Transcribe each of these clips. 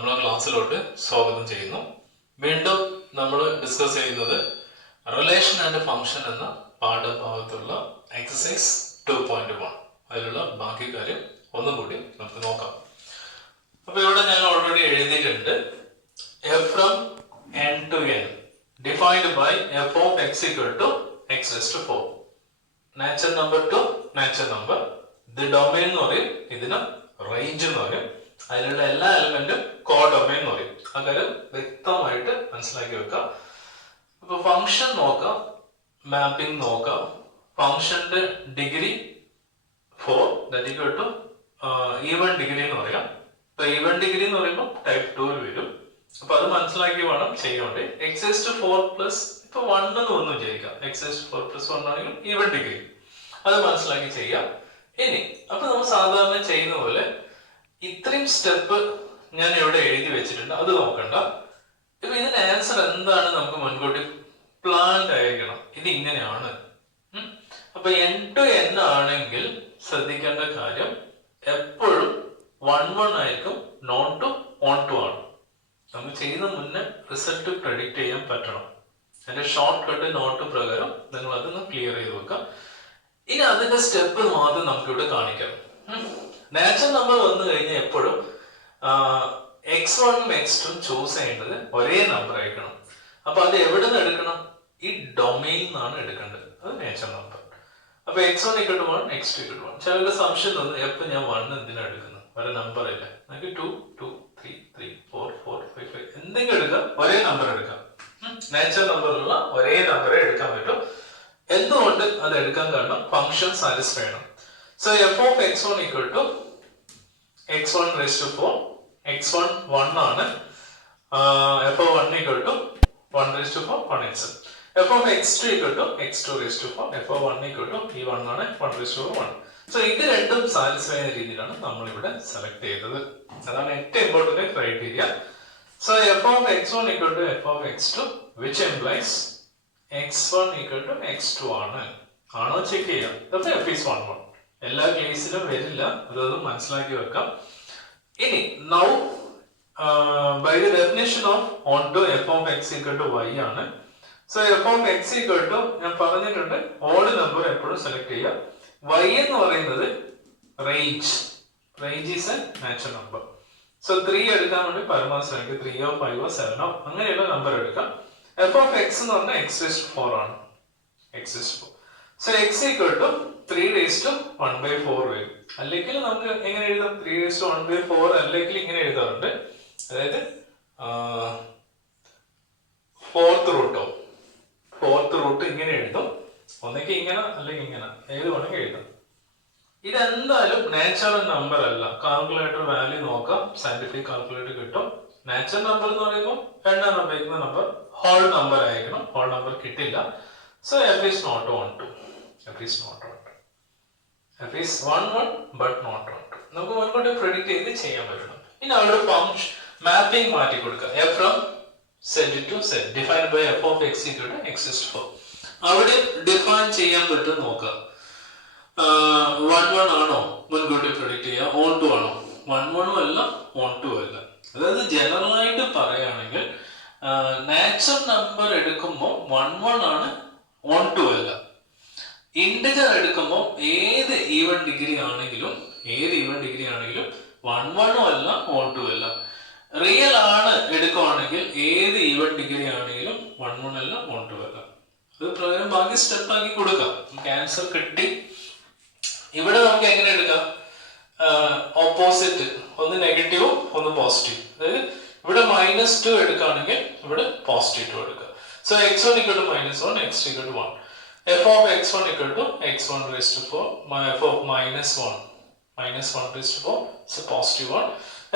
നമ്മളെ ക്ലാസ്സിലോട്ട് സ്വാഗതം ചെയ്യുന്നു. വീണ്ടും നമ്മൾ ഡിസ്കസ് ചെയ്യുന്നത് റിലേഷൻ ആൻഡ് ഫംഗ്ഷൻ എന്ന പാഠഭാഗത്തുള്ള എക്സസൈസ് 2.1 അതിലുള്ള ബാക്കി കാര്യം ഒന്നും കൂടി നമുക്ക് നോക്കാം. അപ്പൊ ഇവിടെ ഞാൻ ഓൾറെഡി എഴുതിയിട്ടുണ്ട്. f from n to n defined by f of x equal to x raised to 4. Natural number two natural number. ഇത് ഡൊമൈൻ എന്ന് പറയും, ഇതിന് റേഞ്ച് എന്ന് പറയും. അതിലുള്ള എല്ലാ എലമെന്റും കോ ഡൊമൈൻ എന്ന് പറയും. ആ കാര്യം വ്യക്തമായിട്ട് മനസ്സിലാക്കി വെക്കാം. അപ്പൊ ഫംഗ്ഷൻ നോക്കാം, മാപ്പിംഗ് നോക്കാം. ഫംഗ്ഷന്റെ degree 4 that equal to even degree എന്ന് പറയാം. അപ്പൊ ഈവൻ ഡിഗ്രി എന്ന് പറയുമ്പോൾ ടൈപ്പ് 2 വരും. അപ്പൊ അത് മനസ്സിലാക്കി വേണം ചെയ്യേണ്ടത്. എക്സ് റൈസ്ഡ് ടു 4 പ്ലസ് ഇപ്പൊ 1 എന്ന് ഒന്ന് വിചാരിക്കാം. എക്സ് റൈസ്ഡ് ടു 4 പ്ലസ് 1 ആണെങ്കിൽ ഈവൻ ഡിഗ്രി, അത് മനസ്സിലാക്കി ചെയ്യാം. ഇനി അപ്പൊ നമ്മൾ സാധാരണ ചെയ്യുന്ന പോലെ ഇത്രയും സ്റ്റെപ്പ് ഞാൻ ഇവിടെ എഴുതി വെച്ചിട്ടുണ്ട്, അത് നോക്കണ്ട. ഇപ്പൊ ഇതിന്റെ ആൻസർ എന്താണ് നമുക്ക് മുൻകൂട്ടി പ്ലാൻഡ് ആയിരിക്കണം. ഇത് ഇങ്ങനെയാണ്. അപ്പൊ n to n ആണെങ്കിൽ ശ്രദ്ധിക്കേണ്ട കാര്യം എപ്പോഴും 1 ആയിരിക്കും, നോൺ ടു ഓൺ ടു ആണ്. നമുക്ക് ചെയ്യുന്ന മുന്നേ റിസൾട്ട് പ്രെഡിക്റ്റ് ചെയ്യാൻ പറ്റണം. അതിന്റെ ഷോർട്ട് കട്ട് നോട്ട് പ്രകാരം നിങ്ങൾ അതൊന്ന് ക്ലിയർ ചെയ്ത് വെക്കാം. ഇനി അതിന്റെ സ്റ്റെപ്പ് മാത്രം നമുക്ക് ഇവിടെ കാണിക്കാം. നാച്ചുറൽ നമ്പർ വന്നു കഴിഞ്ഞാൽ എപ്പോഴും x1 x2 ചൂസ് ചെയ്യേണ്ടത് ഒരേ നമ്പർ ആയിരിക്കണം. അപ്പൊ അത് എവിടെ നിന്ന് എടുക്കണം? ഈ ഡൊമൈൻ നിന്നാണ് എടുക്കേണ്ടത്. അത് നാച്ചുറൽ നമ്പർ. അപ്പൊ x1 = 1, x2 = 1. ചിലരുടെ സംശയം തോന്നുന്നു, എപ്പോ ഞാൻ 1 എന്തിനാ എടുക്കുന്നത്, ഒരു നമ്പർ ഇല്ല. നമുക്ക് 2 2 3 3 4 4 5 5 എന്തെങ്കിലും എടുക്കാം, ഒരേ നമ്പർ എടുക്കാം. നാച്ചുറൽ നമ്പറിലുള്ള ഒരേ നമ്പറെ എടുക്കാൻ പറ്റും. എന്തുകൊണ്ട് അത് എടുക്കാൻ കാരണം ഫംഗ്ഷൻ സാറ്റിസ്ഫൈ ആണ്. So f of x1 = x1 raised to 4. x1 1 ആണ്. f of 1 = 1 raised to 4 1 itself. f of x2 = x2 raised to 4. f of 1 = ഈ 1 ആണ്, 1 raised to 1. സോ ഇത് രണ്ടും സാറ്റിസ്ഫൈ ചെയ്യുന്ന രീതിയിലാണ് നമ്മൾ ഇവിടെ സെലക്ട് ചെയ്തത്. അതാണ് ഏറ്റവും important criteria. So f of x1 = f of x2 which implies x1 = x2 ആണ്. ആണോ ചെക്ക് ചെയ്യാം. അപ്പോൾ f is 1 1. എല്ലാ കേസിലും വരില്ല, അതൊന്നും മനസ്സിലാക്കി വെക്കാം. ഇനി now by the definition of onto f of x = y ആണ്. സോ f of x = ഞാൻ പറഞ്ഞിട്ടുണ്ട്, ഓഡ് നമ്പർ എപ്പോഴും സെലക്ട് ചെയ്യുക. y എന്ന് പറയുന്നത് range. Range is a natural number. So 3 എടുക്കാൻ വേണ്ടി പരമാവധി ശ്രമിക്കുക. 3 ഓ 5 ഓ 7 ഓ അങ്ങനെയുള്ള നമ്പർ എടുക്കാം. f of x എന്ന് പറഞ്ഞാൽ x raised to 4 ആണ്. x raised to 4. So x = 3 raised to 1/4 വരും. അല്ലെങ്കിൽ നമുക്ക് എങ്ങനെ എഴുതാം? 3 raised to 1/4 അല്ലെങ്കിൽ ഇങ്ങനെ എഴുതാറുണ്ട്. അതായത് 4th റൂട്ട് ഇങ്ങനെ എഴുതും. ഒന്നെങ്കിൽ ഇങ്ങനെ അല്ലെങ്കിൽ ഇങ്ങനെ, ഏത് വേണമെങ്കിൽ എഴുതാം. ഇതെന്തായാലും നാച്ചുറൽ നമ്പർ അല്ല. കാൽക്കുലേറ്റർ വാല്യൂ നോക്കാം, സയന്റിഫിക് കാൽക്കുലേറ്റർ കിട്ടും. നാച്ചുറൽ നമ്പർ എന്ന് പറയുമ്പോൾ രണ്ടാം ഉപയോഗിക്കുന്ന നമ്പർ ഹോൾ നമ്പർ ആയിരിക്കണം. ഹോൾ നമ്പർ കിട്ടില്ല. So f is not 1 2. f is not 1 2. f is 1 1 but not 1 2. നമുക്ക് മുൻകൂട്ടി പ്രെഡിക്റ്റ് ചെയ്ത് ചെയ്യാൻ പറ്റണം. ഇനി അവിടെ ഫംഗ്ഷൻ മാപ്പിംഗ് മാറ്റി കൊടുക്കുക. f from z to z defined by f of x = x raised to 4. അവിടെ ഡിഫൈൻ ചെയ്യാൻ പറ്റും നോക്കുക. 1 1 ആണോ മുൻകൂട്ടി പ്രെഡിക്റ്റ് ചെയ്യുക, ഓൺ ടു ആണോ? 1 1 അല്ല, ഓൺ ടു അല്ല. അതായത് ജനറൽ ആയിട്ട് പറയുകയാണെങ്കിൽ നാച്ചുറൽ നമ്പർ എടുക്കുമ്പോൾ 1 1 ആണ്, ഓൺ ടു അല്ല. ഇന്റിജർ എടുക്കുമ്പോൾ ഏത് ഈവൻ ഡിഗ്രി ആണെങ്കിലും 1 1 അല്ല, ഓൺ ടു അല്ല. റിയൽ ആണ് എടുക്കുവാണെങ്കിൽ ഏത് ഈവൻ ഡിഗ്രി ആണെങ്കിലും 1 1 അല്ല, ഓൺ ടു അല്ല. അത് പ്രകാരം ബാക്കി സ്റ്റെപ്പ് ആക്കി കൊടുക്കാം. നമുക്ക് ആൻസർ കിട്ടി. ഇവിടെ നമുക്ക് എങ്ങനെ എടുക്കാം? ഓപ്പോസിറ്റ്, ഒന്ന് നെഗറ്റീവും ഒന്ന് പോസിറ്റീവ്. അതായത് ഇവിടെ -2 എടുക്കുകയാണെങ്കിൽ ഇവിടെ +2 എടുക്കുക. So x1 = -1, x2 = 1. f of x1 = x1 raised to 4. f of -1 raised to 4 so +1.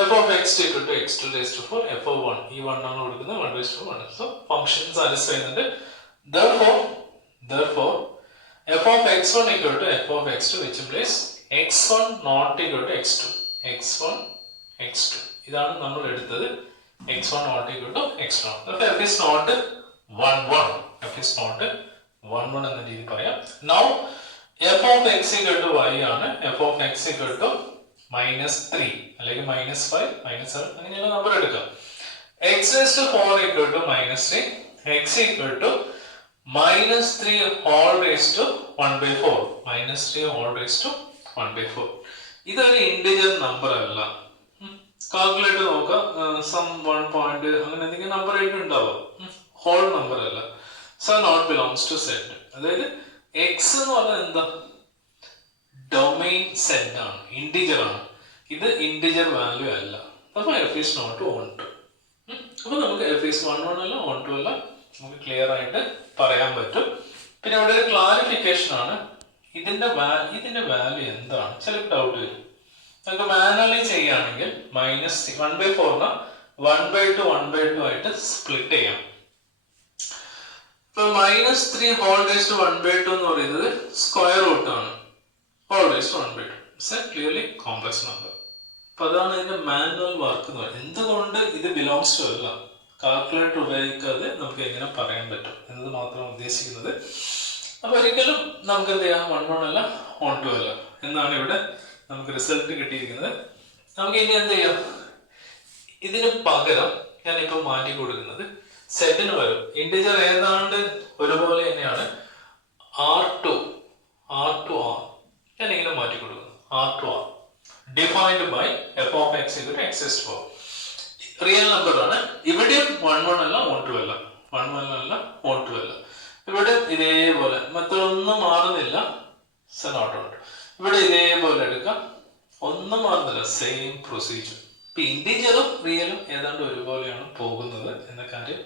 f of x2 = x2 raised to 4. f of 1 ഈ 1 ആണ് കൊടുക്കുന്നത്, 1 raised to 1. So function satisfy ചെയ്യുന്നുണ്ട്. therefore f of x1 = f of x2 which implies x1 not equal to x2. x1 x2 ഇതാണ് നമ്മൾ എടുത്തത്. x1 not equal to x2. അപ്പോൾ f is not 1 1. f is not 1 1 എന്ന രീതി പറയാം. Now f of x = y ആണ്. f of x = -3 അല്ലെങ്കിൽ -5 -7 അങ്ങനെയുള്ള നമ്പർ എടുക്കാം. x raised to 4 equal to -3, x equal to -3 whole raised to 1/4, -3 whole raised to 1/4. ഇതൊരു integer number അല്ല. Calculate നോക്കാം, സം 1 പോയിന്റ് അങ്ങനെ എന്തെങ്കിലും നമ്പർ ആയിട്ട് ഉണ്ടാവും, ഹോൾ നമ്പർ അല്ല. So not belongs to set. അതായത് എക്സ് എന്ന് പറഞ്ഞാൽ എന്താ, ഡൊമൈൻ സെറ്റ് ആണ്, ഇന്റിജർ ആണ്. ഇത് ഇന്റിജർ വാല്യൂ അല്ല. അപ്പൊ F is not onto. അപ്പൊ നമുക്ക് എഫ് ഈസ് 1 അല്ല 1 അല്ല നമുക്ക് ക്ലിയർ ആയിട്ട് പറയാൻ പറ്റും. പിന്നെ ഇവിടെ ഒരു ക്ലാരിഫിക്കേഷൻ ആണ്, ഇതിന്റെ വാല്യൂ എന്താണ് ചിലപ്പോൾ ഡൗട്ട് വരും. നമുക്ക് മാനുവലി ചെയ്യുകയാണെങ്കിൽ -1/4 1/2 1/2 ആയിട്ട് സ്പ്ലിറ്റ് ചെയ്യാം. ഇപ്പൊ -3 ഹോൾ റേസ് ടു 1/2 എന്ന് പറയുന്നത് സ്ക്വയർ റൂട്ട് ആണ്. Whole raise to 1/2 it's a clearly complex number. അപ്പൊ അതാണ് ഇതിന്റെ മാനുവൽ വർക്ക് എന്ന് പറയുന്നത്. എന്തുകൊണ്ട് ഇത് ബിലോങ്സ് ടു അല്ല, കാൽക്കുലേറ്റർ ഉപയോഗിക്കാതെ നമുക്ക് എങ്ങനെ പറയാൻ പറ്റും എന്നത് മാത്രമാണ് ഉദ്ദേശിക്കുന്നത്. അപ്പൊ ഒരിക്കലും നമുക്ക് എന്ത് ചെയ്യാം, 1 അല്ല 2 അല്ല എന്നാണ് ഇവിടെ നമുക്ക് റിസൾട്ട് കിട്ടിയിരിക്കുന്നത്. നമുക്ക് ഇനി എന്ത് ചെയ്യാം, ഇതിന് പകരം ഞാനിപ്പോ മാറ്റി കൊടുക്കുന്നത് സെറ്റിന് പകരം ഇന്റിജർ ഏതാണ്ട് ഒരുപോലെ തന്നെയാണ് R2 R ഞാനിങ്ങനെ മാറ്റി കൊടുക്കുന്നു. R2 defined by f of x equal to x raised to 4. Real number ആണ്. ഇവിടെയും 1 അല്ല 2 അല്ല, 1 അല്ല 2 അല്ല. ഇവിടെ ഇതേപോലെ മറ്റൊന്നും മാറുന്നില്ല. ഇവിടെ ഇതേപോലെ എടുക്കാം, ഒന്നും മാറുന്നില്ല, സെയിം പ്രൊസീജിയർ. ഇപ്പൊ ഇന്റിജറും റിയലും ഏതാണ്ട് ഒരുപോലെയാണ് പോകുന്നത് എന്ന കാര്യം,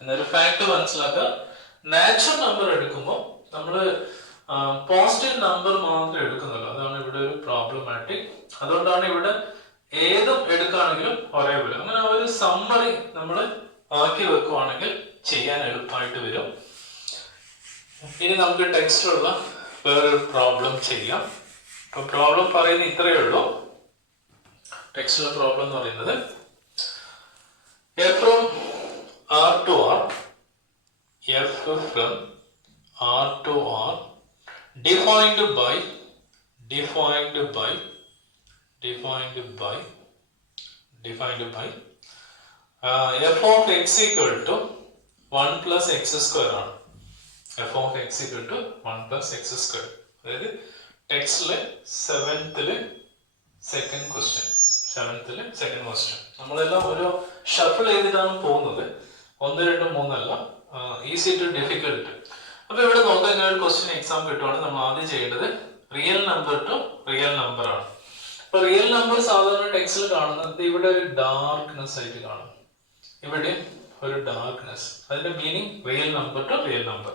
എന്നൊരു ഫാക്ട് മനസ്സിലാക്കുക. നാച്ചുറൽ നമ്പർ എടുക്കുമ്പോൾ നമ്മള് പോസിറ്റീവ് നമ്പർ മാത്രമേ എടുക്കുന്നുള്ളൂ. അതാണ് ഇവിടെ ഒരു പ്രോബ്ലമാറ്റിക്. അതുകൊണ്ടാണ് ഇവിടെ ഏതും എടുക്കുകയാണെങ്കിലും ഒരേപോലെ അങ്ങനെ ഒരു സമ്മറി നമ്മൾ ആക്കി വെക്കുവാണെങ്കിൽ ചെയ്യാൻ എളുപ്പമായിട്ട് വരും. ഇനി നമുക്ക് ടെക്സ്റ്റിലുള്ള വേറൊരു പ്രോബ്ലം ചെയ്യാം. അപ്പൊ പ്രോബ്ലം പറയുന്നത് ഇത്രയേ ഉള്ളൂ. ടെക്സ്റ്റിലെ പ്രോബ്ലം എന്ന് പറയുന്നത് f from R to R, f from R to R defined by f of x equal to 1 plus x square ആണ്. f of x equal to 1 plus x square. അതായത് ടെക്സ്റ്റിലെ സെവൻത്തില് second question. നമ്മളെല്ലാം ഒരു shuffle ചെയ്തിട്ടാണ് പോകുന്നത്, 1 2 3 അല്ല, easy to difficult. അപ്പൊ ഇവിടെ നോക്കാൻ ഞാൻ ഒരു ക്വസ്റ്റ്യൻ എക്സാം കിട്ടുവാണ്. നമ്മൾ ആദ്യം ചെയ്യേണ്ടത് real number to real number ആണ്. അപ്പൊ റിയൽ നമ്പർ സാധാരണ ടെക്സ്റ്റിൽ കാണുന്നത് ഇവിടെ ഒരു ഡാർക്ക്നെസ് ആയിട്ട് കാണും, ഇവിടെ ഒരു ഡാർക്ക്നെസ്. അതിന്റെ meaning real number to real number.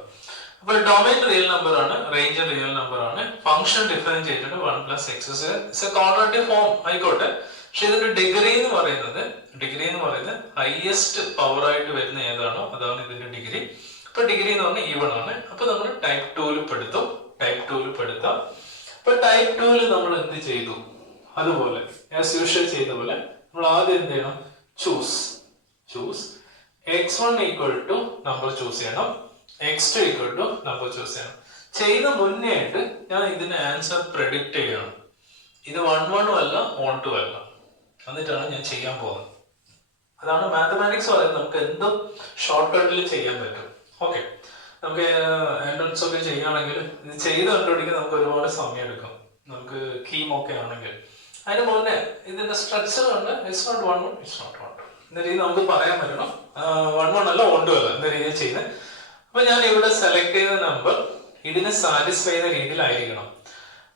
അപ്പൊ ഡൊമൈൻ റിയൽ നമ്പർ ആണ്, റേഞ്ച് റിയൽ നമ്പർ ആണ്, ഫംഗ്ഷൻ ഡിഫറൻസ് ചെയ്തിട്ട് 1 plus x it's A quadratic form ആയിക്കോട്ടെ. പക്ഷെ ഇതിന്റെ ഡിഗ്രി എന്ന് പറയുന്നത് ഹയസ്റ്റ് പവർ ആയിട്ട് വരുന്ന ഏതാണോ അതാണ് ഇതിന്റെ ഡിഗ്രി. അപ്പൊ ഡിഗ്രി എന്ന് പറഞ്ഞാൽ ഈവൺ ആണ്. അപ്പൊ നമ്മൾ ടൈപ്പ് 2 പെടുത്താം. അപ്പൊ ടൈപ്പ് 2 നമ്മൾ എന്ത് ചെയ്തു, അതുപോലെ ആസ് യൂഷ്വൽ ചെയ്ത പോലെ നമ്മൾ ആദ്യം എന്ത് ചെയ്യണം, choose x1 equal to number choose ചെയ്യണം, x2 equal to number choose ചെയ്യണം. ചെയ്യുന്ന മുന്നേ ആയിട്ട് ഞാൻ ഇതിന്റെ ആൻസർ പ്രെഡിക്റ്റ് ചെയ്യണം. ഇത് 1 അല്ല 2 അല്ല, എന്നിട്ടാണ് ഞാൻ ചെയ്യാൻ പോകുന്നത്. അതാണ് മാത്തമാറ്റിക്സ് പറയുന്നത്. നമുക്ക് എന്തും ഷോർട്ട് കട്ടിൽ ചെയ്യാൻ പറ്റും. ഓക്കെ, നമുക്ക് എൻട്രൻസ് ഒക്കെ ചെയ്യുകയാണെങ്കിൽ ഇത് ചെയ്ത് കണ്ടുപിടിക്കാൻ നമുക്ക് ഒരുപാട് സമയം എടുക്കും. നമുക്ക് കീമൊക്കെ ആണെങ്കിൽ അതിന് മുന്നേ ഇതിന്റെ സ്ട്രക്ചർ ഉണ്ട്. ഇറ്റ്സ് നോട്ട് 1 എന്ന രീതി നമുക്ക് പറയാൻ പറ്റണം. 1 അല്ല 2 അല്ല എന്ന രീതിയിൽ ചെയ്യുന്നത്. അപ്പൊ ഞാൻ ഇവിടെ സെലക്ട് ചെയ്ത നമ്പർ ഇതിനെ സാറ്റിസ്ഫൈ ചെയ്യുന്ന രീതിയിലായിരിക്കണം.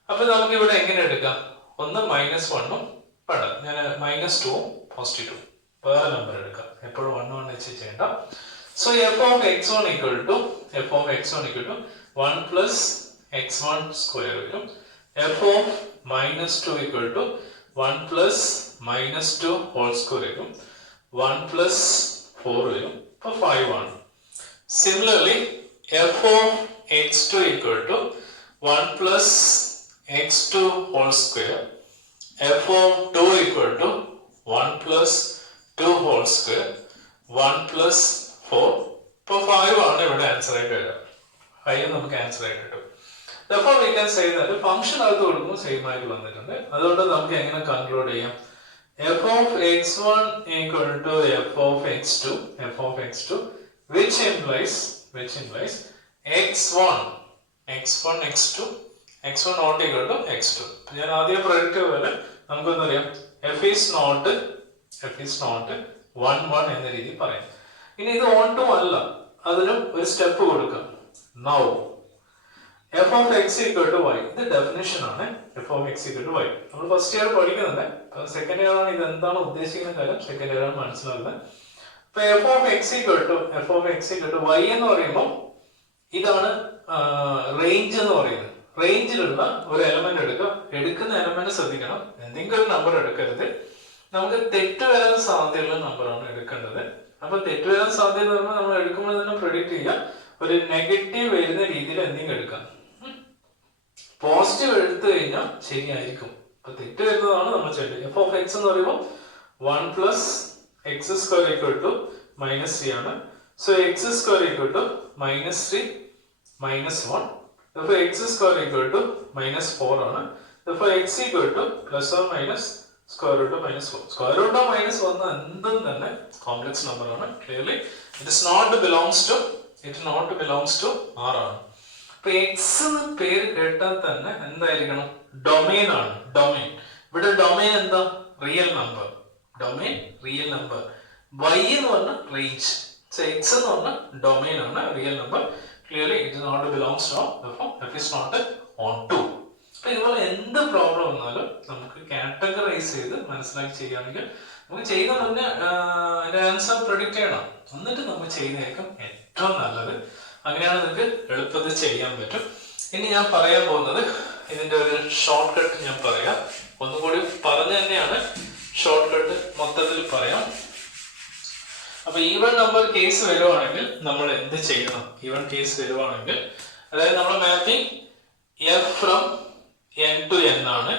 അപ്പൊ നമുക്ക് ഇവിടെ എങ്ങനെ എടുക്കാം, ഒന്ന് -1 വേണ്ട, ഞാൻ -2 +2 വേറെ നമ്പർ എടുക്കാം. എപ്പോഴും 1 വെച്ച് ചെയ്യണ്ട. So f of x1 equal to 1 plus x1 square വരും. f of -2 equal to 1 plus -2 whole square വരും. 1 plus 4 വരും. അപ്പൊ 5 ആണ്. Similarly, f of x2 equal to 1 plus x2 whole square. f of 2 equal to 1 plus 2 whole square. 1 plus 4. ഇപ്പോൾ 5 ആണ് ഇവിടെ answer ആയിട്ട് വരിക. 5 നമുക്ക് ആൻസർ ആയിട്ട് കിട്ടും. Therefore we can say that function അകത്ത് കൊടുക്കുമ്പോൾ സെയിം ആയിട്ട് വന്നിട്ടുണ്ട്. അതുകൊണ്ട് നമുക്ക് എങ്ങനെ കൺക്ലൂഡ് ചെയ്യാം? f of x1 equal to f of x2, which implies x1 not equal to x2. ഞാൻ ആദ്യം പ്രൊഡക്റ്റ് പോലെ നമുക്കൊന്നറിയാം f is not 1 1 എന്ന രീതിയിൽ പറയാം. ഇനി ഇത് ഓൺ ടു അല്ല, അതിനും ഒരു സ്റ്റെപ്പ് കൊടുക്കാം. Now f of x equal to y, ഇത് ഡെഫിനിഷൻ ആണ്. f of x equal to y നമ്മൾ ഫസ്റ്റ് ഇയർ പഠിക്കുന്നുണ്ട്. സെക്കൻഡ് ഇയർ ആണ് ഇത് എന്താണ് ഉദ്ദേശിക്കുന്ന കാര്യം സെക്കൻഡ് ഇയർ ആണ് മനസ്സിലാക്കുന്നത്. അപ്പൊ f of x equal to y എന്ന് പറയുമ്പോൾ ഇതാണ് റേഞ്ച് എന്ന് പറയുന്നത്. റേഞ്ചിലുള്ള ഒരു എലമെന്റ് എടുക്കുന്ന എലമെന്റ് ശ്രദ്ധിക്കണം, എന്തെങ്കിലും ഒരു നമ്പർ എടുക്കരുത്. നമുക്ക് തെറ്റ് വരാൻ സാധ്യതയുള്ള നമ്പറാണ് എടുക്കേണ്ടത്. അപ്പൊ തെറ്റ് വരാൻ സാധ്യത നമ്മൾ എടുക്കുമ്പോൾ തന്നെ പ്രെഡിക്റ്റ് ചെയ്യാം, ഒരു നെഗറ്റീവ് വരുന്ന രീതിയിൽ എന്തെങ്കിലും എടുക്കാം. പോസിറ്റീവ് എടുത്തു കഴിഞ്ഞാൽ ശരിയായിരിക്കും. അപ്പൊ തെറ്റ് വരുന്നതാണ് നമ്മൾ ചെയ്യേണ്ടത്. എഫ് ഓഫ് എക്സ് എന്ന് പറയുമ്പോൾ 1 plus X square equal to -3 ആണ്. So X square equal to -3 -1. അപ്പോൾ എക്സ് സ്ക്വയർ ഈക്വൽ ടു -4 ആണ്. അപ്പോൾ X equal to plus or minus square root of -4. Square root of -1 എന്തും തന്നെ കോംപ്ലക്സ് നമ്പർ ആണ്. Clearly it not belongs to R ആണ്. അപ്പൊ X എന്ന് പേര് കേട്ടാൽ തന്നെ എന്തായിരിക്കണം? ഡൊമൈൻ ആണ്. ഡൊമൈൻ ഇവിടെ ഡൊമൈൻ എന്താ? Real number. y എന്ന് പറഞ്ഞ റേഞ്ച്. സോ എക്സ് എന്ന് പറഞ്ഞ ഡൊമൈൻ ആണ്, real number. Clearly it not belongs to f is not on 2. അപ്പൊ ഇതുപോലെ എന്ത് പ്രോബ്ലം വന്നാലും നമുക്ക് കാറ്റഗറൈസ് ചെയ്ത് മനസ്സിലാക്കി ചെയ്യുകയാണെങ്കിൽ നമുക്ക് ചെയ്യുന്ന മുന്നേ അതിന്റെ ആൻസർ പ്രെഡിക്റ്റ് ചെയ്യണം, എന്നിട്ട് നമ്മൾ ചെയ്യുന്നതായിരിക്കും ഏറ്റവും നല്ലത്. അങ്ങനെയാണ് നിങ്ങൾക്ക് എളുപ്പത്തിൽ ചെയ്യാൻ പറ്റും. ഇനി ഞാൻ പറയാൻ പോകുന്നത് ഇതിന്റെ ഒരു ഷോർട്ട് കട്ട് ഞാൻ പറയാം. ഒന്നുകൂടി പറഞ്ഞു തന്നെയാണ് ഷോർട്ട് കട്ട് മൊത്തത്തിൽ പറയാം. അപ്പൊ ഈവൻ നമ്പർ കേസ് വരുവാണെങ്കിൽ നമ്മൾ എന്ത് ചെയ്യണം? ഈവൻ കേസ് വരുവാണെങ്കിൽ അതായത് നമ്മൾ mapping f from n to n ആണ്.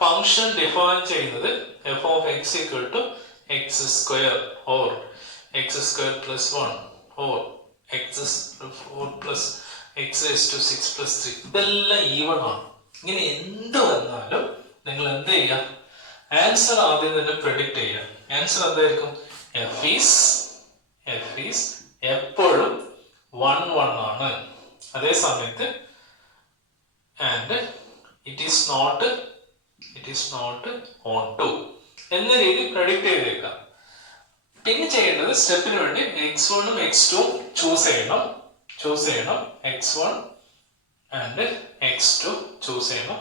ഫംഗ്ഷൻ ഡിഫൈൻ ചെയ്യുന്നത് f of x equal to x square or x square plus 1 or x 4 plus x raised to 6 plus 3. ഇതെല്ലാം ഈവൺ ആണ്. ഇങ്ങനെ എന്ത് വന്നാലും നിങ്ങൾ എന്ത് ചെയ്യുക? ആൻസർ ആദ്യം തന്നെ പ്രെഡിക്റ്റ് ചെയ്യുക. ആൻസർ എന്തായിരിക്കും? f is എപ്പോഴും 1 1 ആണ്. അതേ സമയത്ത് and it is not on 2 എന്ന രീതി പ്രെഡിക്റ്റ് ചെയ്തേക്കാം. പിന്നെ ചെയ്യേണ്ടത് സ്റ്റെപ്പിന് വേണ്ടി x1 ഉം x2 ചൂസ് ചെയ്യണം. x1 ആൻഡ് x2 ചൂസ് ചെയ്യണം.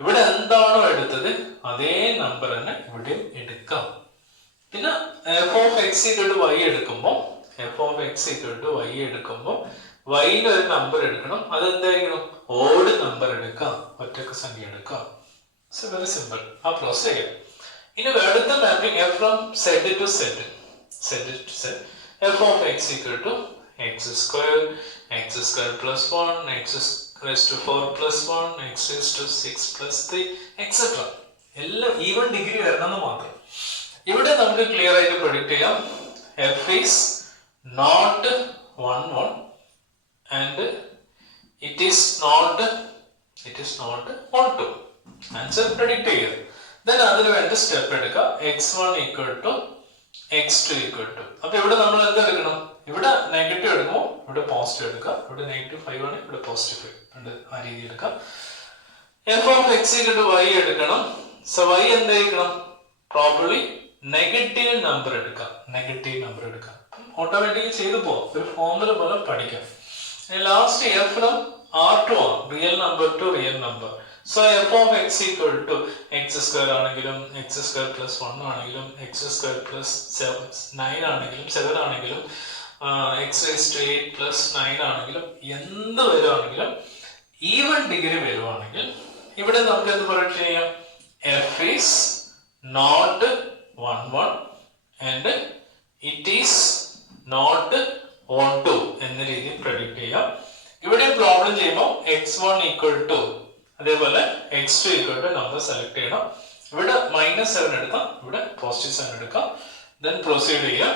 ഇവിടെ എന്താണോ എടുത്തത് അതേ നമ്പർ തന്നെ ഇവിടെ എടുക്കാം. പിന്നെ f of x equal to y എടുക്കുമ്പോൾ വൈയിൽ ഒരു നമ്പർ എടുക്കണം. അതെന്തായിരിക്കണം? ഓഡ് നമ്പർ എടുക്കാം, ഒറ്റക്ക് സംഖ്യ എടുക്കാം. Very simple. ആ പ്രോസസ് ചെയ്യാം. ഇനി അടുത്ത mapping f from z to z. f of x equal to x square plus 1, x raised to 4 plus 1, x raised to 6 plus 3, etc. എല്ലാം ഈവൻ ഡിഗ്രി വരണമെന്ന് മാത്രം. ഇവിടെ നമുക്ക് ക്ലിയർ ആയിട്ട് പ്രെഡിക്റ്റ് ചെയ്യാം f is not 1 1 and it is not on 2. Answer predict ചെയ്യുക. Then അതിന് വേണ്ട സ്റ്റെപ്പ് എടുക്കുക. x1 equal to x2 equal to. അപ്പൊ ഇവിടെ നമ്മൾ എന്താ എടുക്കണം? ഇവിടെ നെഗറ്റീവ് എടുക്കുമ്പോൾ ഇവിടെ പോസിറ്റീവ് എടുക്കുക. ഇവിടെ -5 ആണ്, ഇവിടെ +5 ഉണ്ട്. ആ രീതി എടുക്കാം. f of x equal to y എടുക്കണം. സോ y എന്തായിരിക്കണം? പ്രോബബ്ലി നെഗറ്റീവ് നമ്പർ എടുക്കാം. ഓട്ടോമാറ്റിക്കലി ചെയ്തു പോവാം. ഒരു ഫോർമുല പോലെ പഠിക്കാം. Last f from R to R, real number to real number. So f of x equal to x square ആണെങ്കിലും x square plus 1 ആണെങ്കിലും x square plus 9 ആണെങ്കിലും 7 ആണെങ്കിലും x raised to 8 plus 9 ആണെങ്കിലും എന്ത് വരുവാണെങ്കിലും ഈവൻ ഡിഗ്രി വരുവാണെങ്കിൽ ഇവിടെ നമുക്ക് എന്ത് പ്രൊഡക്റ്റ് ചെയ്യാം? f is not 1 1 and it is not on 2 എന്ന രീതിയിൽ പ്രെഡിക്റ്റ് ചെയ്യാം. ഇവിടെ പ്രോബ്ലം ചെയ്യുമ്പോൾ x1 equal to അതേപോലെ x2 equal to number select ചെയ്യണം. ഇവിടെ -7 എടുക്കാം, ഇവിടെ +7 എടുക്കാം. ദെൻ പ്രൊസീഡ് ചെയ്യാം.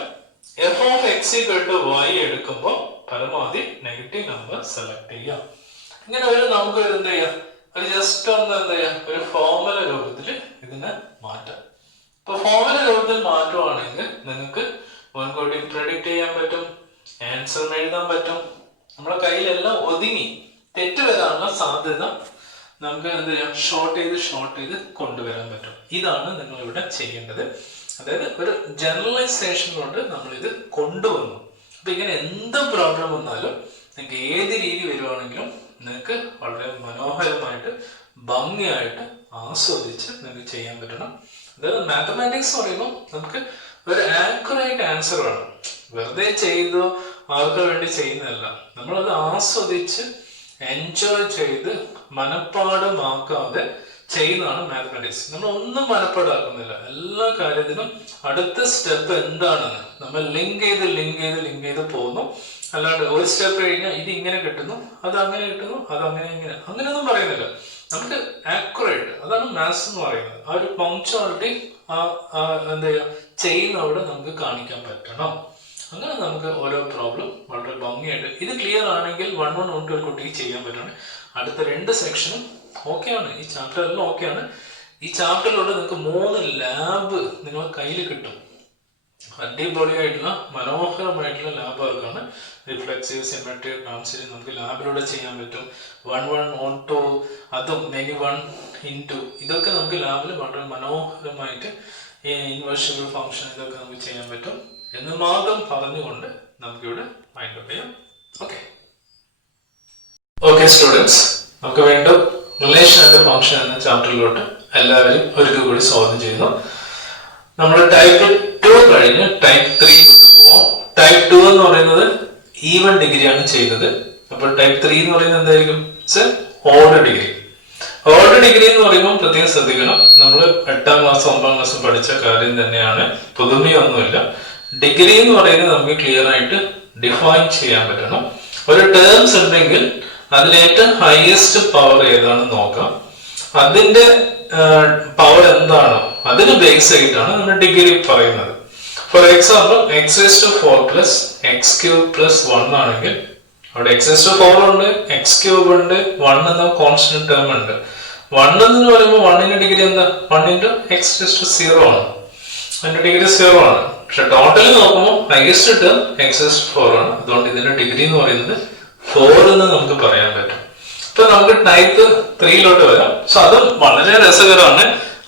f of x equal to y എടുക്കുമ്പോൾ പരമാവധി നെഗറ്റീവ് നമ്പർ സെലക്ട് ചെയ്യാം. ഇങ്ങനെ ഒരു നമുക്ക് ഒരു എന്ത് ചെയ്യാം, ഒരു ജസ്റ്റ് ഒന്ന് എന്ത് ചെയ്യാം, ഒരു ഫോർമുല രൂപത്തിൽ ഇതിനെ മാറ്റാം. ഇപ്പൊ ഫോർമുല രൂപത്തിൽ മാറ്റുവാണെങ്കിൽ നിങ്ങൾക്ക് മുൻകൂട്ടി പ്രെഡിക്റ്റ് ചെയ്യാൻ പറ്റും, ആൻസർ എഴുതാൻ പറ്റും. നമ്മുടെ കയ്യിലെല്ലാം ഒതുങ്ങി തെറ്റ് വരാനുള്ള സാധ്യത നമുക്ക് എന്ത് ചെയ്യാം, ഷോർട്ട് ചെയ്ത് കൊണ്ടുവരാൻ പറ്റും. ഇതാണ് നിങ്ങൾ ഇവിടെ ചെയ്യേണ്ടത്. അതായത് ഒരു ജനറലൈസേഷൻ കൊണ്ട് നമ്മൾ ഇത് കൊണ്ടുവന്നു. അപ്പൊ ഇങ്ങനെ എന്ത് പ്രോബ്ലം വന്നാലും നിങ്ങൾക്ക് ഏത് രീതി വരുവാണെങ്കിലും നിങ്ങൾക്ക് വളരെ മനോഹരമായിട്ട് ഭംഗിയായിട്ട് ആസ്വദിച്ച് നിങ്ങൾക്ക് ചെയ്യാൻ പറ്റണം. അതായത് മാത്തമാറ്റിക്സ് പറയുമ്പോൾ നമുക്ക് ഒരു ആക്യുറേറ്റ് ആൻസർ വേണം. വെറുതെ ചെയ്തോ ആർക്ക് വേണ്ടി ചെയ്യുന്നതല്ല, നമ്മളത് ആസ്വദിച്ച് എൻജോയ് ചെയ്ത് മനപ്പാടമാക്കാതെ ചെയ്യുന്നതാണ് മാത്തമാറ്റിക്സ്. നമ്മൾ ഒന്നും മനപ്പാടാക്കുന്നില്ല. എല്ലാ കാര്യത്തിനും അടുത്ത സ്റ്റെപ്പ് എന്താണെന്ന് നമ്മൾ ലിങ്ക് ചെയ്ത് പോകുന്നു. അല്ലാണ്ട് ഒരു സ്റ്റെപ്പ് കഴിഞ്ഞാൽ ഇത് ഇങ്ങനെ കിട്ടുന്നു, അത് അങ്ങനെ കിട്ടുന്നു, അത് അങ്ങനെയൊന്നും പറയുന്നില്ല. നമുക്ക് ആക്യുറേറ്റ്, അതാണ് മാത്സ് എന്ന് പറയുന്നത്. ആ ഒരു പങ്ക്ച്വാലിറ്റി എന്താ ചെയ്യുക, ചെയ്യുന്നവിടെ നമുക്ക് കാണിക്കാൻ പറ്റണം. അങ്ങനെ നമുക്ക് ഓരോ പ്രോബ്ലം വളരെ ഭംഗിയായിട്ട് ഇത് ക്ലിയർ ആണെങ്കിൽ 1 1 1 2 ഒരു കുട്ടിക്ക് ചെയ്യാൻ പറ്റണം. അടുത്ത 2 സെക്ഷനും ഓക്കെയാണ്, ഈ ചാപ്റ്റർ എല്ലാം ഓക്കെയാണ്. ഈ ചാപ്റ്ററിലൂടെ നിങ്ങൾക്ക് 3 ലാബ് നിങ്ങൾ കയ്യിൽ കിട്ടും. അടിപൊളിയായിട്ടുള്ള മനോഹരമായിട്ടുള്ള ലാബ് വർക്കാണ്. റിഫ്ലെക്സീവ്, സിമെട്രി, ട്രാൻസിഷൻ നമുക്ക് ലാബിലൂടെ ചെയ്യാൻ പറ്റും. 1 1 on 2 അതും മെനി 1 into ഇതൊക്കെ നമുക്ക് ലാബിൽ വളരെ മനോഹരമായിട്ട് ഇൻവേഴ്സിബിൾ ഫംഗ്ഷൻ ഇതൊക്കെ നമുക്ക് ചെയ്യാൻ പറ്റും എന്ന് മാത്രം പറഞ്ഞുകൊണ്ട് നമുക്കിവിടെ മൈൻഡ് അപ്പ് ചെയ്യാം. ഓക്കെ സ്റ്റുഡൻസ്, നമുക്ക് വീണ്ടും റിലേഷൻ ആൻഡ് ഫംഗ്ഷൻ എന്ന ചാപ്റ്ററിലോട്ട് എല്ലാവരും ഒരിക്കൽ കൂടി സ്വാഗതം ചെയ്യുന്നു. നമ്മൾ ടൈപ്പ് 2 കഴിഞ്ഞ് ടൈപ്പ് 3 പോവാം. ടൈപ്പ് 2 എന്ന് പറയുന്നത് ഈവൻ ഡിഗ്രിയാണ് ചെയ്തത്. അപ്പോൾ ടൈപ്പ് 3 എന്ന് പറയുന്നത് എന്തായിരിക്കും? Odd degree. ഓഡ് ഡിഗ്രി എന്ന് പറയുമ്പോൾ പ്രത്യേകം ശ്രദ്ധിക്കണം. നമ്മൾ 8ാം ക്ലാസ് 9ാം ക്ലാസ് പഠിച്ച കാര്യം തന്നെയാണ്, പുതുമയൊന്നുമില്ല. ഡിഗ്രി എന്ന് പറയുന്നത് നമുക്ക് ക്ലിയർ ആയിട്ട് ഡിഫൈൻ ചെയ്യാൻ പറ്റണം. ഒരു ടേംസ് ഉണ്ടെങ്കിൽ അതിലേറ്റവും ഹയസ്റ്റ് പവർ ഏതാണെന്ന് നോക്കാം. അതിന്റെ പവർ എന്താണോ അതിന് ബേസ് ആയിട്ടാണ് നമ്മൾ ഡിഗ്രി പറയുന്നത്. For example x⁴ plus x³ plus 1 ആണെങ്കിൽ അവിടെ x⁴ ഉണ്ട്, x³ ഉണ്ട്, 1 എന്ന കോൺസ്റ്റന്റ് ടേം ഉണ്ട്. 1 എന്ന് പറയുമ്പോൾ 1ന്റെ ഡിഗ്രി എന്താ? 1 × x⁴ ആണ്. അതിന്റെ ഡിഗ്രി 0 ആണ്. പക്ഷെ ടോട്ടൽ നോക്കുമ്പോൾ ഹൈയസ്റ്റ് ടേം x⁴ ആണ്. അതുകൊണ്ട് ഇതിന്റെ ഡിഗ്രി എന്ന് പറയുന്നത് 4 എന്ന് നമുക്ക് പറയാൻ പറ്റും. ഇപ്പൊ നമുക്ക് ടൈപ്പ് 3 വരാം. സോ അതും വളരെ രസകരമാണ്,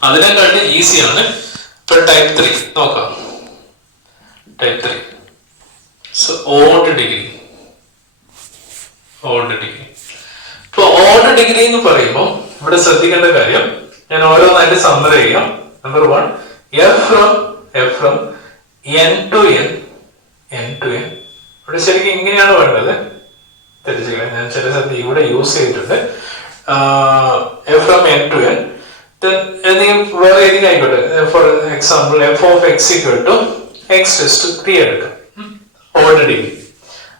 അതിനെക്കാട്ടി ഈസിയാണ്. ഇപ്പൊ ടൈപ്പ് 3 നോക്കാം. Type 3 so odd degree. ഇപ്പൊ ഓഡ് ഡിഗ്രി എന്ന് പറയുമ്പോൾ ഇവിടെ ശ്രദ്ധിക്കേണ്ട കാര്യം ഞാൻ ഓരോന്നായിട്ട് സമ്മറി ചെയ്യാം. Number 1, f from n to n ഇവിടെ ശരിക്കും ഇങ്ങനെയാണ് വേണ്ടത്. തിരിച്ചില്ല, ഞാൻ ചില സ്ഥലത്ത് ഇവിടെ യൂസ് ചെയ്തിട്ടുണ്ട്. f from n to n. വേറെ ഏതെങ്കിലും ആയിക്കോട്ടെ. For example f of x = x⁻³ എടുക്കാം. Odd degree.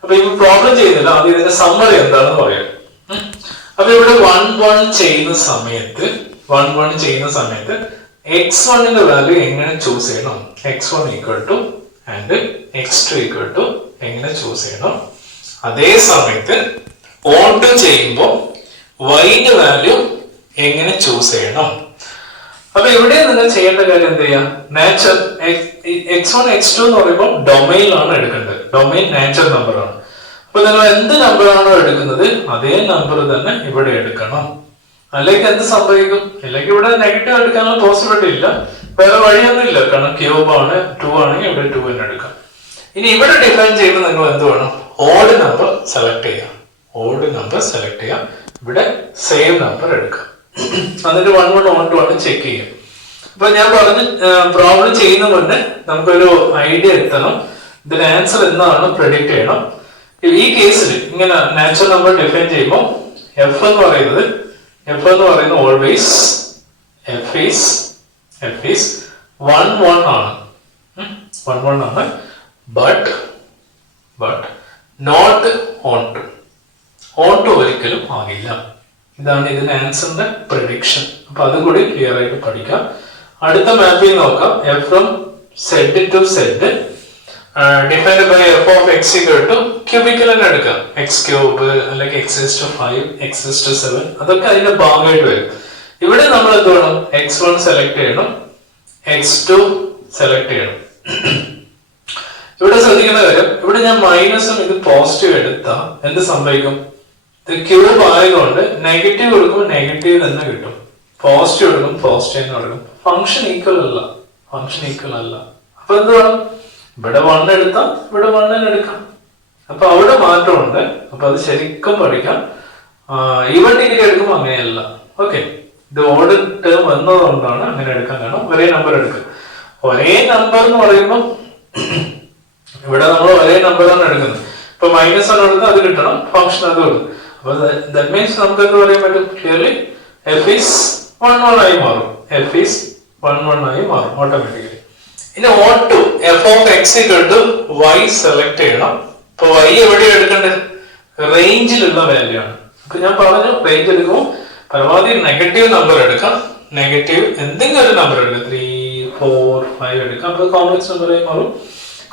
അപ്പൊ ഈ പ്രോബ്ലം ചെയ്യുന്നില്ല, ആദ്യം ഇതിന്റെ സമ്മറി എന്താണെന്ന് പറയാം. അപ്പൊ ഇവിടെ 1 1 ചെയ്യുന്ന സമയത്ത് x1ന്റെ വാല്യൂ എങ്ങനെ ചൂസ് ചെയ്യണം? x1 = and x2 = എങ്ങനെ ചൂസ് ചെയ്യണം? അതേ സമയത്ത് ഓൺ ചെയ്യുമ്പോൾ y-ന്റെ വാല്യൂ എങ്ങനെ ചൂസ് ചെയ്യണം? അപ്പൊ ഇവിടെ നിങ്ങൾ ചെയ്യേണ്ട കാര്യം എന്ത് ചെയ്യാം? നാച്ചുറൽ x1 x2 എന്ന് പറയുമ്പോൾ ഡൊമൈനിലാണ് എടുക്കേണ്ടത്. ഡൊമൈൻ നാച്ചുറൽ നമ്പർ ആണ്. അപ്പൊ നിങ്ങൾ എന്ത് നമ്പർ ആണോ എടുക്കുന്നത് അതേ നമ്പർ തന്നെ ഇവിടെ എടുക്കണം. അല്ലെങ്കിൽ എന്ത് സംഭവിക്കും? അല്ലെങ്കിൽ ഇവിടെ നെഗറ്റീവ് എടുക്കാനുള്ള പോസിബിലിറ്റി ഇല്ല, വേറെ വഴിയൊന്നും ഇല്ല. കാരണം ക്യൂബ് ആണ്, 2 ആണെങ്കിൽ ഇവിടെ 2 തന്നെ എടുക്കാം. ഇനി ഇവിടെ ഡിഫൈൻ ചെയ്യുമ്പോൾ നിങ്ങൾ എന്ത് വേണം? ഓഡ് നമ്പർ സെലക്ട് ചെയ്യാം. ഇവിടെ സെയിം നമ്പർ എടുക്കാം. എന്നിട്ട് 1 1 on 2 ചെക്ക് ചെയ്യാം. അപ്പൊ ഞാൻ പറഞ്ഞ് പ്രോബ്ലം ചെയ്യുന്ന കൊണ്ട് നമുക്കൊരു ഐഡിയ എത്തണം. ഇതിന്റെ ആൻസർ എന്താണെന്ന് പ്രെഡിക്റ്റ് ചെയ്യണം. ഈ കേസിൽ ഇങ്ങനെ നാച്ചുറൽ നമ്പർ ഡിഫൈൻ ചെയ്യുമ്പോൾ f എന്ന് പറയുന്നത് ഓൾവേസ് f is 1 1 ആണ്. ബട്ട് നോട്ട് on 2 ഒരിക്കലും ആകില്ല. ഇതാണ് ഇതിന്റെ ആൻസറിന്റെ പ്രെഡിക്ഷൻ. അപ്പൊ അതും കൂടി ക്ലിയർ ആയിട്ട് പഠിക്കാം. അടുത്ത മാപ്പിൽ നോക്കാം. f from z to z defined by F of X equal to cubical തന്നെ എടുക്കാം. എക്സ് ക്യൂബ് അല്ലെങ്കിൽ x⁵5 x⁵7 അതൊക്കെ അതിന്റെ ഭാഗമായിട്ട് വരും. ഇവിടെ നമ്മൾ എന്ത് വേണം? x1 സെലക്ട് ചെയ്യണം, x2 സെലക്ട് ചെയ്യണം. ഇവിടെ ശ്രദ്ധിക്കേണ്ട കാര്യം, ഇവിടെ ഞാൻ മൈനസും ഇത് പോസിറ്റീവ് എടുത്താൽ എന്ത് സംഭവിക്കും? ഇത് ക്യൂബ് ആയതുകൊണ്ട് നെഗറ്റീവ് കൊടുക്കുമ്പോൾ നെഗറ്റീവ് തന്നെ കിട്ടും, പോസിറ്റീവ് കൊടുക്കും പോസിറ്റീവ് തന്നെ കൊടുക്കും. ഫംഗ്ഷൻ ഈക്വൽ അല്ല, ഫംഗ്ഷൻ ഈക്വൽ അല്ല. അപ്പൊ എന്ത് വേണം? ഇവിടെ 1 എടുത്താൽ ഇവിടെ 1 തന്നെ എടുക്കാം. അപ്പൊ അവിടെ മാറ്റമുണ്ട്. അപ്പൊ അത് ശരിക്കും പഠിക്കാം. ഈവൻ ഡിഗ്രി എടുക്കുമ്പോൾ അങ്ങനെയല്ല. ഓക്കെ, ഇത് ഓഡ് ടേം വന്നതുകൊണ്ടാണ് അങ്ങനെ എടുക്കാൻ കാരണം. ഒരേ നമ്പർ എടുക്കുക. ഒരേ നമ്പർ എന്ന് പറയുമ്പോൾ ഇവിടെ നമ്മൾ ഒരേ നമ്പറാണ് എടുക്കുന്നത്. ഇപ്പൊ -1 എടുത്താൽ അത് കിട്ടണം, ഫംഗ്ഷൻ അത് കൊടുക്കും. അപ്പൊ ദാറ്റ് മീൻസ് നമുക്ക് എന്ത് പറയാൻ പറ്റും? ക്ലിയർലി f is 1 ആയി മാറും, f is 1 ആയി മാറും ഓട്ടോമാറ്റിക്കലി. ഇനി ഓൺ2 f of x equal to y select ചെയ്യണം. അപ്പൊ y എവിടെയാണ് എടുക്കേണ്ടത്? റേഞ്ചിലുള്ള വാല്യൂ ആണ്. അപ്പൊ ഞാൻ പറഞ്ഞു റേഞ്ച് എടുക്കുമ്പോൾ പരമാവധി നെഗറ്റീവ് നമ്പർ എടുക്കാം. നെഗറ്റീവ് എന്തെങ്കിലും ഒരു നമ്പർ എടുക്കാം, 3, 4, 5 എടുക്കാം. അപ്പൊ കോംപ്ലക്സ് നമ്പറായി മാറും.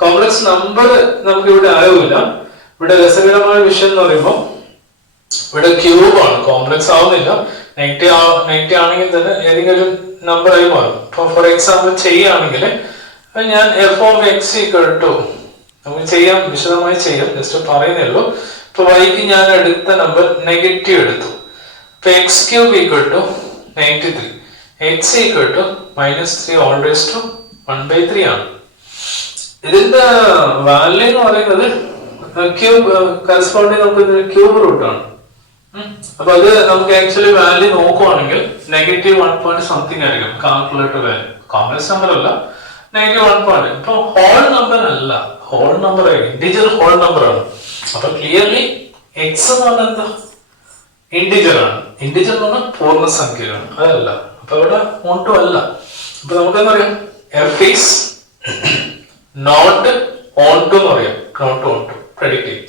കോംപ്ലക്സ് നമ്പർ നമുക്ക് ഇവിടെ ആവില്ല. ഇവിടെ രസകരമായ വിഷയം എന്ന് പറയുമ്പോൾ ഇവിടെ ക്യൂബ് ആണ്, കോംപ്ലക്സ് ആവുന്നില്ല. നെഗറ്റീവ് ആണെങ്കിൽ തന്നെ ഏതെങ്കിലും നമ്പർ ആയി മാറും. ഇപ്പൊ ഫോർ എക്സാമ്പിൾ ചെയ്യുകയാണെങ്കിൽ ഞാൻ F of X equal to, നമുക്ക് ചെയ്യാം, വിശദമായി ചെയ്യാം, ജസ്റ്റ് പറയുന്നേ ഉള്ളൂ. ഇപ്പൊ വൈക്ക് ഞാൻ എടുത്ത നമ്പർ നെഗറ്റീവ് എടുത്തു. ഇപ്പൊ X cube equal to 93, X equal to -3 all raise to 1/3 ആണ്. ഇതിന്റെ വാല്യൂ എന്ന് പറയുന്നത് ക്യൂബ് കറസ്പോണ്ടിങ് നമുക്ക് ക്യൂബ് റൂട്ട് ആണ്. അപ്പൊ അത് നമുക്ക് ആക്ച്വലി വാല്യൂ നോക്കുവാണെങ്കിൽ -1 ആയിരിക്കും കാൽക്കുലേറ്റർ വാല്യൂ. കോംപ്ലക്സ് നമ്പർ അല്ല, -1. ഇപ്പൊ ഹോൾ നമ്പർ അല്ല, ഹോൾ നമ്പർ ആയിരിക്കും, ഇന്റിജർ ഹോൾ നമ്പർ ആണ്. അപ്പൊ ക്ലിയർലി എക്സ് എന്ന് പറഞ്ഞാൽ എന്താ? ഇന്റിജർ ആണ്. ഇന്റിജർ എന്ന് പറഞ്ഞാൽ പൂർണ്ണസംഖ്യയാണ്, അതല്ല. അപ്പൊ ഇവിടെ ഓൺ2 അല്ല. അപ്പൊ നമുക്ക് എന്താ പറയാം? എഫ് ഈസ് നോട്ട് ഓൺ2 എന്ന് പറയാം, നോട്ട് ഓൺ2 പ്രെഡിക്റ്റ് ചെയ്യും.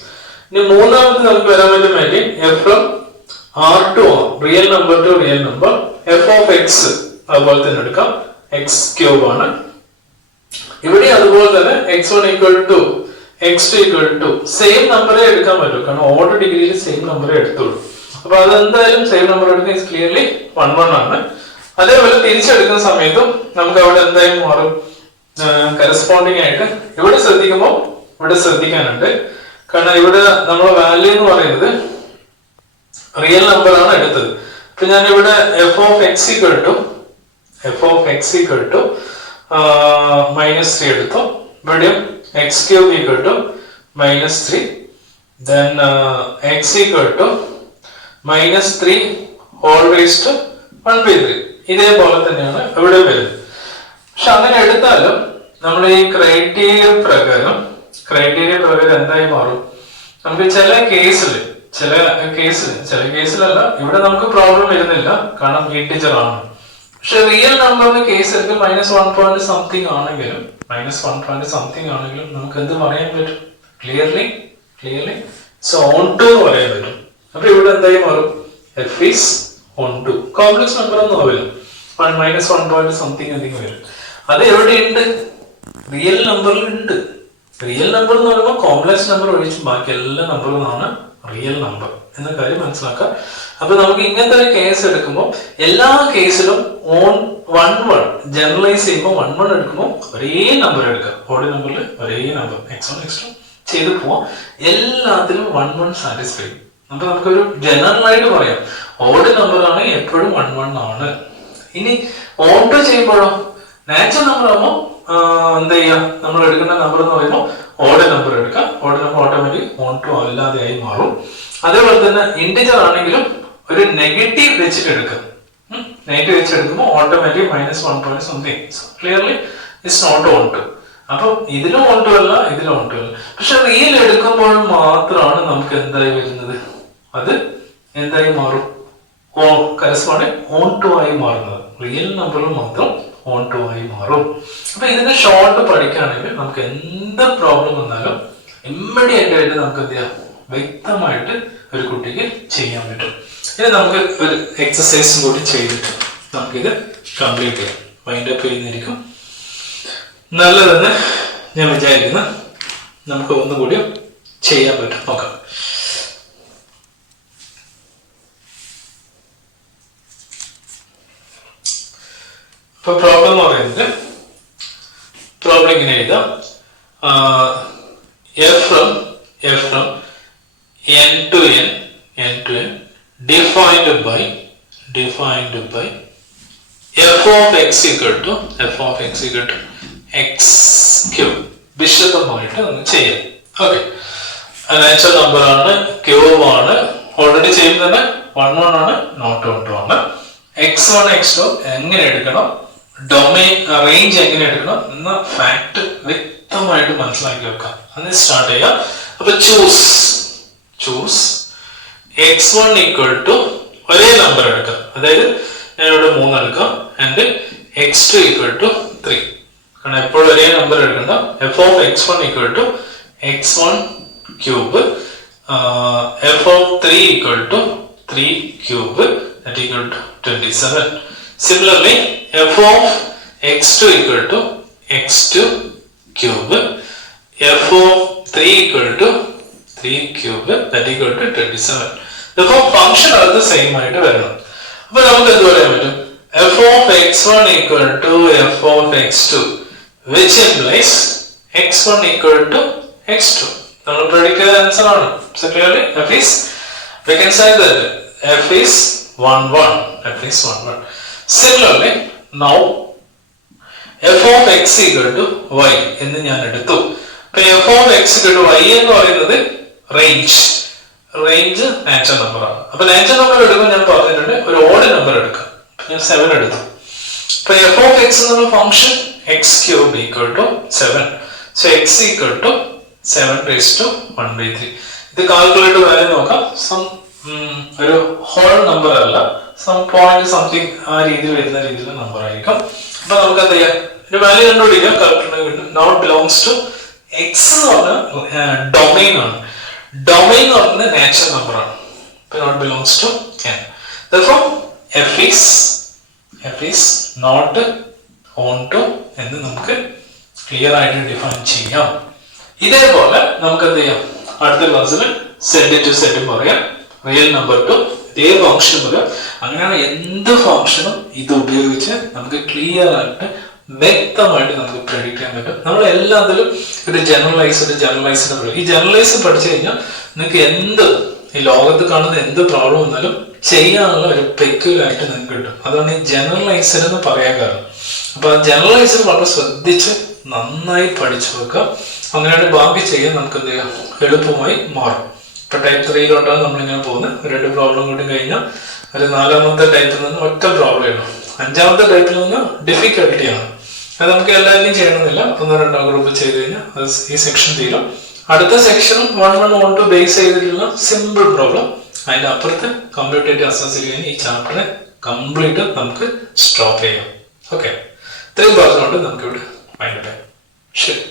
ഇനി മൂന്നാമത് നമുക്ക് വരാൻ പറ്റും വേണ്ടി F from R to R, real number to real number. F of X അതുപോലെ തന്നെ എടുക്കാം, എക്സ് ക്യൂബ് ആണ്. ഇവിടെ അതുപോലെ തന്നെ x1 equal to x2 equal to same നമ്പറേ എടുക്കാൻ പറ്റും, കാരണം ഓർഡർ ഡിഗ്രിയിൽ സെയിം നമ്പറേ എടുത്തുള്ളൂ. അപ്പൊ അതെന്തായാലും സെയിം നമ്പർ എടുക്കുന്നത് ക്ലിയർലി 1 ആണ്. അതേപോലെ തിരിച്ചെടുക്കുന്ന സമയത്തും നമുക്ക് അവിടെ എന്തായാലും മാറും, കറസ്പോണ്ടിങ് ആയിട്ട്. ഇവിടെ ശ്രദ്ധിക്കുമ്പോൾ ഇവിടെ ശ്രദ്ധിക്കാനുണ്ട്, കാരണം ഇവിടെ നമ്മളെ വാല്യൂ എന്ന് പറയുന്നത് റിയൽ നമ്പർ ആണ് എടുത്തത്. ഇപ്പൊ ഞാൻ ഇവിടെ F of X equal to -3 എടുത്തു. ഇവിടെയും x cube equal to -3, then x equal to -3 whole raise to 1/3. ഇതേപോലെ തന്നെയാണ് ഇവിടെ വരുന്നത്. പക്ഷെ അങ്ങനെ എടുത്താലും നമ്മൾ ഈ ക്രൈറ്റീരിയ പ്രകാരം എന്തായി മാറും? നമുക്ക് ചില കേസിലല്ല, ഇവിടെ നമുക്ക് പ്രോബ്ലം വരുന്നില്ല, കാരണം ഇന്റിജർ ആണ്. പക്ഷെ റിയൽ നമ്പറിന്റെ കേസ് എടുത്ത് -1 ആണെങ്കിലും നമുക്ക് എന്ത് പറയാൻ പറ്റും? ക്ലിയർലി ഓൺ2 എന്ന് പറയാൻ പറ്റും. അപ്പൊ ഇവിടെ എന്തായി മാറും? എഫ് ഈസ് ഓൺ2. കോംപ്ലക്സ് നമ്പർ ഒന്നും ആവില്ല, -1 എന്തെങ്കിലും വരും. അത് എവിടെയുണ്ട്? റിയൽ നമ്പറിൽ ഉണ്ട്. റിയൽ നമ്പർ എന്ന് പറയുമ്പോൾ കോംപ്ലക്സ് നമ്പർ ഒഴിച്ച് ബാക്കി എല്ലാ നമ്പറുകളാണ് റിയൽ നമ്പർ എന്ന കാര്യം മനസ്സിലാക്കുക. അപ്പൊ നമുക്ക് ഇങ്ങനത്തെ ഒരു കേസ് എടുക്കുമ്പോൾ എല്ലാ കേസിലും one ജനറലൈസ് ചെയ്യുമ്പോൾ 1 എടുക്കുമ്പോൾ ഒരേ നമ്പർ എടുക്കുക. ഓഡ് നമ്പറിൽ ഒരേ നമ്പർ x1 x2 ചെയ്ത് പോവാം. എല്ലാത്തിലും 1 സാറ്റിസ്ഫൈ. അപ്പൊ നമുക്കൊരു ജനറൽ ആയിട്ട് പറയാം, ഓഡ് നമ്പർ ആണ് എപ്പോഴും 1 ആണ്. ഇനി ഓഡ് ചെയ്യുമ്പോഴോ നാച്ചുറൽ നമ്പർ ആകുമ്പോൾ എന്താ ചെയ്യുക? നമ്മൾ എടുക്കുന്ന നമ്പർ എന്ന് പറയുമ്പോൾ ഓഡ് നമ്പർ എടുക്കാം. ഓഡ് നമ്പർ ഓട്ടോമാറ്റിക് ഓൺ2 അല്ലാതെ ആയി മാറും. അതേപോലെ തന്നെ ഇന്റിജർ ആണെങ്കിലും ഒരു നെഗറ്റീവ് വെച്ചിട്ട് എടുക്കാം. നെഗറ്റീവ് വെച്ചെടുക്കുമ്പോൾ ഓട്ടോമാറ്റിക് -1 ക്ലിയർലി ഇറ്റ്സ് നോട്ട് ഓൺ2. അപ്പൊ ഇതിലും ഓൺ2 അല്ല, ഇതിലും ഓൺ2 അല്ല. പക്ഷെ റിയൽ എടുക്കുമ്പോൾ മാത്രമാണ് നമുക്ക് എന്തായി വരുന്നത്? അത് എന്തായി മാറും? കറസ്പോണ്ടിങ് ഓൺ2 ആയി മാറുന്നത്. റിയൽ നമ്പറിൽ മാത്രം ഓൺ2 ആയി മാറും. അപ്പൊ ഇതിന്റെ ഷോർട്ട് പഠിക്കുകയാണെങ്കിൽ നമുക്ക് എന്ത് പ്രോബ്ലം വന്നാലും ഇമ്മീഡിയറ്റ് ആയിട്ട് നമുക്ക് എന്ത് ചെയ്യാം? വ്യക്തമായിട്ട് ഒരു കുട്ടിക്ക് ചെയ്യാൻ പറ്റും. ഇനി നമുക്ക് ഒരു എക്സസൈസും കൂടി ചെയ്തിട്ട് നമുക്കിത് കംപ്ലീറ്റ് ചെയ്യാം. വൈൻഡ് അപ്പ് ചെയ്യുന്നതായിരിക്കും നല്ലതെന്ന് ഞാൻ വിചാരിക്കുന്നു. നമുക്ക് ഒന്നുകൂടി ചെയ്യാൻ പറ്റും. നോക്കാം. ഇപ്പൊ പ്രോബ്ലം എന്ന് പറയുന്നത് പ്രോബ്ലം ഇങ്ങനെ എഴുതാം. f from n to n defined by f of x equal to x cube. വിശദമായിട്ട് ഒന്ന് ചെയ്യാം. ഓക്കെ, നാച്ചുറൽ നമ്പർ ആണ്, ക്യൂബ് ആണ്. ഓൾറെഡി ചെയ്യുമ്പോൾ തന്നെ 1 1 ആണ്, നോട്ട് 1 2 ആണ്. x1 x2 എങ്ങനെ എടുക്കണം, ഡൊമൈൻ റേഞ്ച് എങ്ങനെ എടുക്കണം എന്ന ഫാക്ട് വ്യക്തമായിട്ട് മനസ്സിലാക്കി വെക്കാം. അത് സ്റ്റാർട്ട് ചെയ്യാം. അപ്പൊ ചൂസ് x1 ഈക്വൽ ടു ഒരേ നമ്പർ എടുക്കാം. അതായത് ഞാൻ ഇവിടെ 3 എടുക്കാം. And x2 equal to 3. കാരണം എപ്പോഴും ഒരേ നമ്പർ എടുക്കണ്ട. f of x1 equal to x1 cube, f of 3 equal to 3 cube, that equal to 27. Similarly, f of x2 equal to x2 cube, f of 3 equal to 3 cube, that equal to 27. Therefore, function are the same ആയിട്ട് വരണം. അപ്പോൾ നമുക്ക് എന്ത് പറയാൻ പറ്റും? f of x1 equal to f of x2, which implies x1 equal to x2. നമ്മൾ predict ചെയ്ത answer ആണ്. So clearly, f is, we can say that f is 1 1. F is 1 1. Similarly, now f of x equal to y എന്ന് ഞാൻ എടുത്തു. അപ്പോൾ f of x equal to y എന്ന് പറയുന്നത് range natural number ആണ്. അപ്പോൾ നാച്ചുറൽ നമ്പർ എടുക്കുമ്പോൾ ഞാൻ പറഞ്ഞിട്ടുണ്ട് ഒരു ഓഡ് നമ്പർ എടുക്കാം. ഞാൻ 7 എടുത്തു. അപ്പോൾ f of x എന്നുള്ള function x cube equal to 7. So x equal to 7 raised to 1/3. ഇത് കാൽക്കുലേറ്റ് വാല്യൂ നോക്കാം. ഒരു ഹോൾ നമ്പർ അല്ല, സം പോയിന്റ് സംതിങ് ആ രീതിയിൽ വരുന്ന രീതിയിലുള്ള നമ്പർ ആയിരിക്കും. അപ്പൊ നമുക്ക് എന്ത് ചെയ്യാം, ഒരു വാല്യൂ കണ്ടുപിടിക്കാം. കറക്റ്റ് കിട്ടും. നോട്ട് ബിലോങ്സ് ടു എക്സ് എന്ന് പറഞ്ഞ ഡൊമൈൻ ആണ്. ഡൊമൈൻ എന്ന് പറയുന്നത് നാച്ചുറൽ നമ്പർ ആണ്. Not belongs to n. Therefore f is not on to എന്ന് നമുക്ക് ക്ലിയർ ആയിട്ട് ഡിഫൈൻ ചെയ്യാം. ഇതേപോലെ നമുക്ക് എന്ത് ചെയ്യാം, അടുത്ത ക്ലാസ്സിൽ സെറ്റ് ടു സെറ്റ് പറയാം. റിയൽ നമ്പർ ടു ഇതേ ഫംഗ്ഷൻ പറയാം. അങ്ങനെയാണ് എന്ത് ഫംഗ്ഷനും ഇത് ഉപയോഗിച്ച് നമുക്ക് ക്ലിയർ ആയിട്ട് വ്യക്തമായിട്ട് നമുക്ക് പ്രെഡിക്റ്റ് ചെയ്യാൻ പറ്റും. നമ്മൾ എല്ലാത്തിലും ഒരു ജനറലൈസ്ഡ് ഈ ജനറലൈസ് പഠിച്ചു കഴിഞ്ഞാൽ നിങ്ങൾക്ക് എന്ത് ഈ ലോകത്ത് കാണുന്ന എന്ത് പ്രോബ്ലം വന്നാലും ചെയ്യാനുള്ള ഒരു പെക്യുലായിട്ട് നിങ്ങൾക്ക് കിട്ടും. അതാണ് ഈ ജനറലൈസ്ഡ് എന്ന് പറയാൻ കാരണം. അപ്പൊ ആ ജനറലൈസ്ഡ് വളരെ ശ്രദ്ധിച്ച് നന്നായി പഠിച്ചു വെക്കാം. അങ്ങനെയാണ് ബാക്കി ചെയ്യാൻ നമുക്ക് എന്ത് ചെയ്യാം, എളുപ്പമായി മാറും. ഇപ്പൊ ടൈപ്പ് 3 നമ്മളിങ്ങനെ പോകുന്നത്. 2 പ്രോബ്ലം കൂടി കഴിഞ്ഞാൽ ഒരു 4ാമത്തെ ടൈപ്പിൽ നിന്ന് ഒറ്റ പ്രോബ്ലം ആണ്. 5ാമത്തെ ടൈപ്പിൽ നിന്ന് ഡിഫിക്കൽട്ടിയാണ്. അത് നമുക്ക് എല്ലാവരും ചെയ്യണമെന്നില്ല. 1 2 ഗ്രൂപ്പ് ചെയ്ത് കഴിഞ്ഞാൽ ഈ സെക്ഷൻ തീരും. അടുത്ത സെക്ഷനും 1 1 1 2 ബേസ് ചെയ്തിട്ടുള്ള സിമ്പിൾ പ്രോബ്ലം. അതിന്റെ അപ്പുറത്ത് കമ്പ്യൂട്ടേറ്റീവ് അസസ് കഴിഞ്ഞ് ഈ ചാപ്റ്ററെ കംപ്ലീറ്റ് നമുക്ക് സ്റ്റോപ്പ് ചെയ്യാം. ഓക്കെ, ഇത്രയും പറഞ്ഞുകൊണ്ട് നമുക്ക് ഇവിടെ വൈൻഡ് അപ്പ് ചെയ്യാം. ശരി.